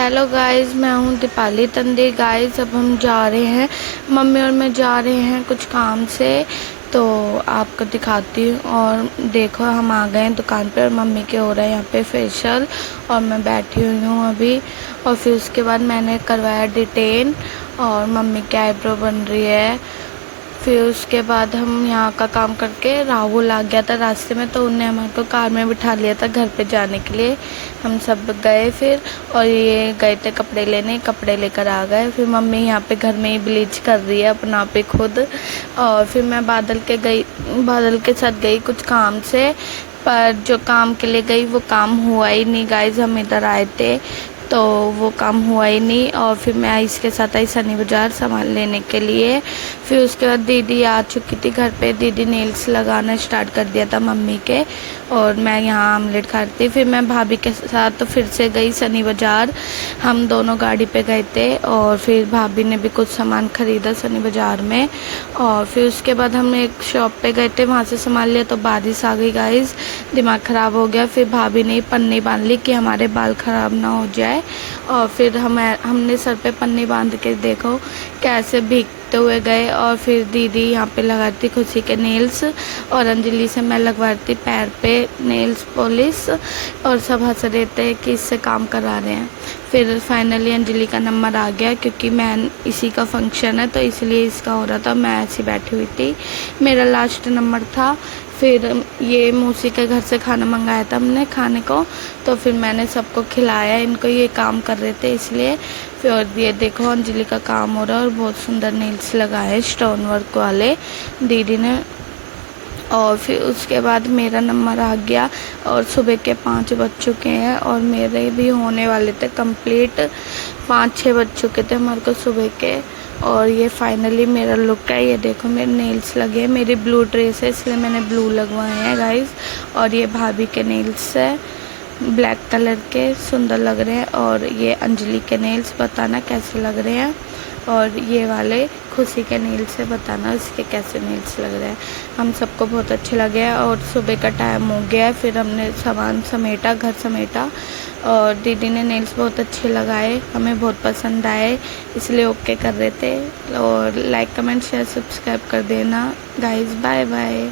Hello guys, मैं हूँ Deepali तंदे। Guys अब हम जा रहे हैं, मम्मी और मैं जा रहे हैं कुछ काम से, तो आपको दिखाती हूँ। और देखो हम आ गए हैं दुकान पे और मम्मी के हो रहा है यहाँ पे फेशियल और मैं बैठी हुई हूँ अभी। और फिर उसके बाद मैंने करवाया डिटेन और मम्मी की आईब्रो बन रही है। फिर उसके बाद हम यहाँ का काम करके राहुल आ गया था रास्ते में, तो उनने हमारे को कार में बिठा लिया था घर पे जाने के लिए। हम सब गए फिर, और ये गए थे कपड़े लेने, कपड़े लेकर आ गए। फिर मम्मी यहाँ पे घर में ही ब्लीच कर रही है अपना पे खुद। और फिर मैं बादल के साथ गई कुछ काम से, पर जो काम के लिए गई वो काम हुआ ही नहीं। गाइस हम इधर आए थे तो वो काम हुआ ही नहीं। और फिर मैं इसके साथ आई सनी बाज़ार सामान लेने के लिए। फिर उसके बाद दीदी आ चुकी थी घर पे, दीदी नेल्स लगाना स्टार्ट कर दिया था मम्मी के, और मैं यहाँ आमलेट खा रही थी। फिर मैं भाभी के साथ तो फिर से गई सनी बाज़ार, हम दोनों गाड़ी पे गए थे। और फिर भाभी ने भी कुछ सामान ख़रीदा सनी बाज़ार में। और फिर उसके बाद हम एक शॉप पे गए थे, वहाँ से सामान लिया तो बारिश आ गई। गाइस दिमाग ख़राब हो गया। फिर भाभी ने पन्नी बांध ली कि हमारे बाल ख़राब ना हो जाए। और फिर हमने सर पे पन्नी बांध के देखो कैसे भीगते हुए गए। और फिर दीदी यहाँ पे लगाती खुशी के नेल्स, और अंजलि से मैं लगवाती पैर पे नेल्स पॉलिश, और सब हंस रहे थे कि इससे काम करा रहे हैं। फिर फाइनली अंजलि का नंबर आ गया, क्योंकि मैं इसी का फंक्शन है तो इसलिए इसका हो रहा था, मैं ऐसी बैठी हुई थी, मेरा लास्ट नंबर था। फिर ये मौसी के घर से खाना मंगाया था हमने खाने को, तो फिर मैंने सबको खिलाया, इनको ये काम कर रहे थे इसलिए। फिर और ये देखो अंजलि का काम हो रहा है, और बहुत सुंदर नेल्स लगाए स्टोन वर्क वाले दीदी ने। और फिर उसके बाद मेरा नंबर आ गया, और सुबह के 5 बज चुके हैं, और मेरे भी होने वाले थे कंप्लीट, 5-6 बज चुके थे हमारे को सुबह के। और ये फाइनली मेरा लुक है, ये देखो मेरे नेल्स लगे हैं, मेरी ब्लू ड्रेस है इसलिए मैंने ब्लू लगवाए हैं गाइस। और ये भाभी के नेल्स है ब्लैक कलर के, सुंदर लग रहे हैं। और ये अंजलि के नेल्स, बताना कैसे लग रहे हैं। और ये वाले खुशी के नेल्स से बताना इसके कैसे नेल्स लग रहे हैं। हम सबको बहुत अच्छे लगे हैं। और सुबह का टाइम हो गया है, फिर हमने सामान समेटा, घर समेटा, और दीदी ने नेल्स बहुत अच्छे लगाए, हमें बहुत पसंद आए इसलिए ओके कर रहे थे। और लाइक कमेंट शेयर सब्सक्राइब कर देना गाइस। Bye bye.